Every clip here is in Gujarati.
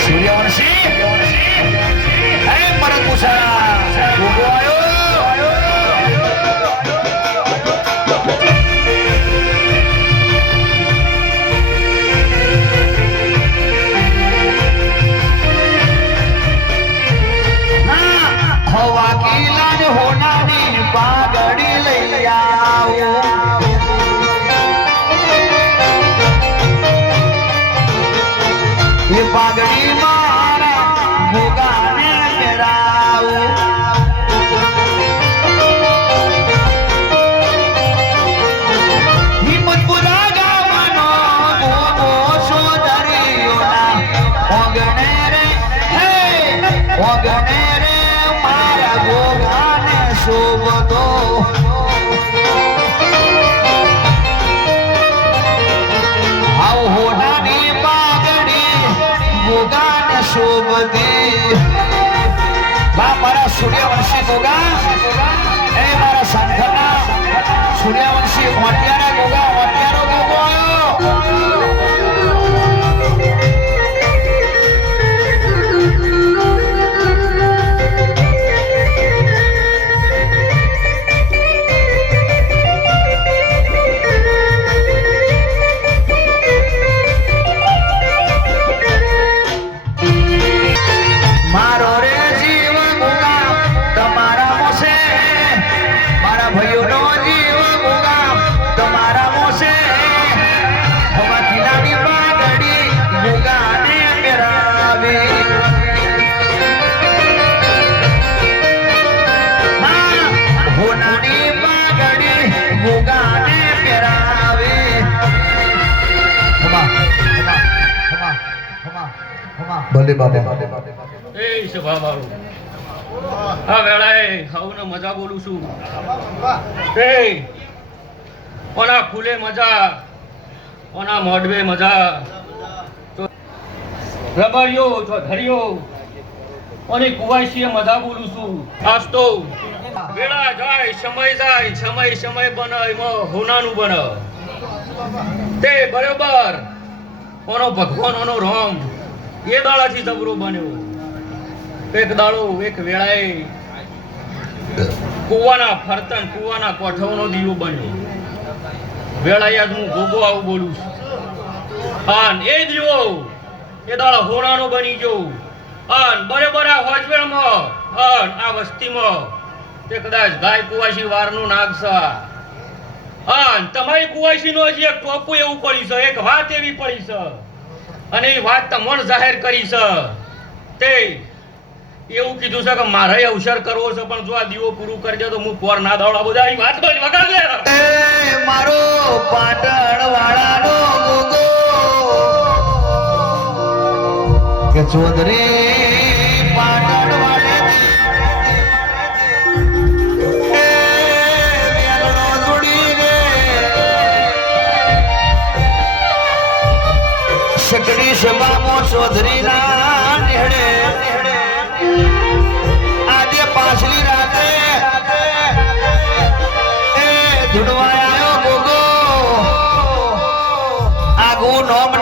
સૂર્યવંશી હે ગોગો આયો હવા કિલા ને લઈ આવો. સૂર્યવંશી ગોગા એ મારા સંઘના સૂર્યવંશી મોટિયાના ગોગો. ભલે બાબા એ સભા વાળું આ વેળાએ હવને મજા બોલું છું. એ, ઓના ફૂલે મજા, ઓના મોઢવે મજા. રબડિયો ધર્યો અને ઓની મજા બોલું છું. આજ તો વેળા જાય, સમય જાય, સમય સમય બને, એમાં હોનાનું બને. તે બરોબર. ઓનો ભગવાન, ઓનો રોમ. એ દાડાથી જબરો બન્યો. એક દાડો, એક વેળાએ કુવાના ફરતન, કુવાના કોઠવનો દીવો બન્યો. વેળાએ આજ હું ગોગો આવું બોલું છું. આન એ દીવો એ દાડો હોણાનો બની ગયો. આન બરાબર આ હોજવેળમાં. આન આ વસ્તીમાં. તે કદાચ ગાય કુવાસી વારનું નાગસા આન તમારી કુવાશી નો એક ટોપું એવું પડી છે. એક વાત એવી પડી છે. અને એ વાત તમને જાહેર કરી છે. તે એવું કીધું છે કે મારે અવસર કરવો છે, પણ જો આ દીવો પૂરું કરજો તો હું પોર ના દોડા બધા એ વાત બજ વગાડ લે મારો પાટણ વાળાનો ગોગો. કે ચૌધરી શકડી સભામાં ચૌધરીના નેહડે આજે પાછલી રાતે એ ધૂળવાયો ગોગો. આગુ નોમ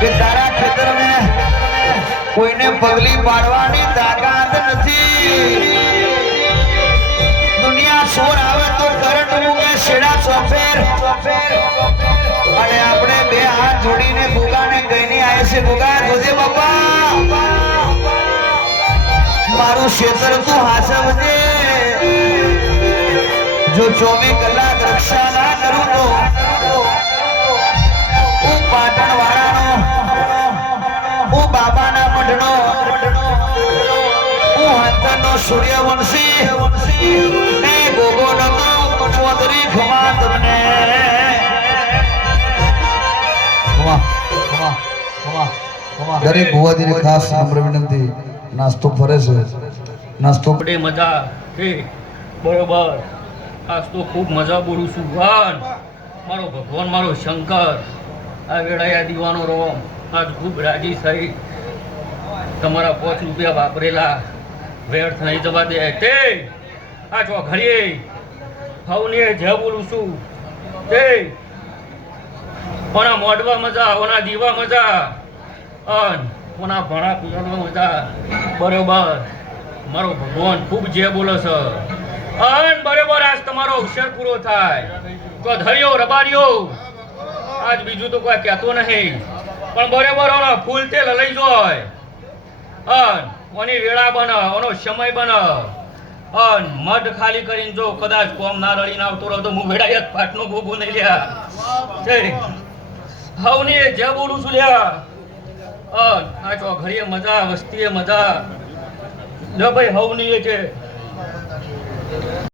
કે તારા ખેતરમાં કોઈને પગલી પાડવાની તાકાત નથી. દુનિયા સોર આવે તો કરંટ મૂકે, શેડા સોફેર અને આપણે બે હાથ જોડીને ભૂગાને કહીને આવે છે ભૂગા, જોજે બાપા. મારું ક્ષેત્ર તું હાસવજે જો ચોવીસ કલાક રક્ષા સૂર્યવંશી ચૌધરી તમને દરેક ભુવાજીને ખાસ નમ્ર વિનંતી, નાસ્તો ફરે છે. નાસ્તો પડે મજા હે બરોબર. આજ તો ખૂબ મજા બોલું છું. ભગવાન મારો ભગવાન, મારો શંકર. આ વેળાએ દીવાનો રોમ. આજ ખૂબ રાજી થઈ. તમારા પાંચ રૂપિયા વાપરેલા. વ્યર્થ નહીં જવા દે. તે, આ જો ઘડીએ હવને જે બોલું છું, તે. ઓના મોઢવા મજા, ઓના દીવા મજા, અન ઓના ભણા પીવાનું મજા. બરોબર. મારો ભગવાન ખૂબ જે બોલે છે. અન બરોબર આજ તમારો અક્ષર પૂરો થાય. તો ધર્યો રબાર્યો આજ બીજું તો કોઈ કહેતો નહીં. પણ બરોબર ઓનો ફૂલ તેલ લઈ જોય. અન ઓની વેળા બન ઓનો સમય બન અન મઢ ખાલી કરીને જો કદાચ કોમ ના રડીને આવતો રહો તો હું વેળાયત પાટનો ભોગો નહીં લ્યા. હવની જે બોલું છું લ્યા. અન આ ચો ઘડીએ મજા, વસ્તીએ મજા. જો ભાઈ, હવની એ છે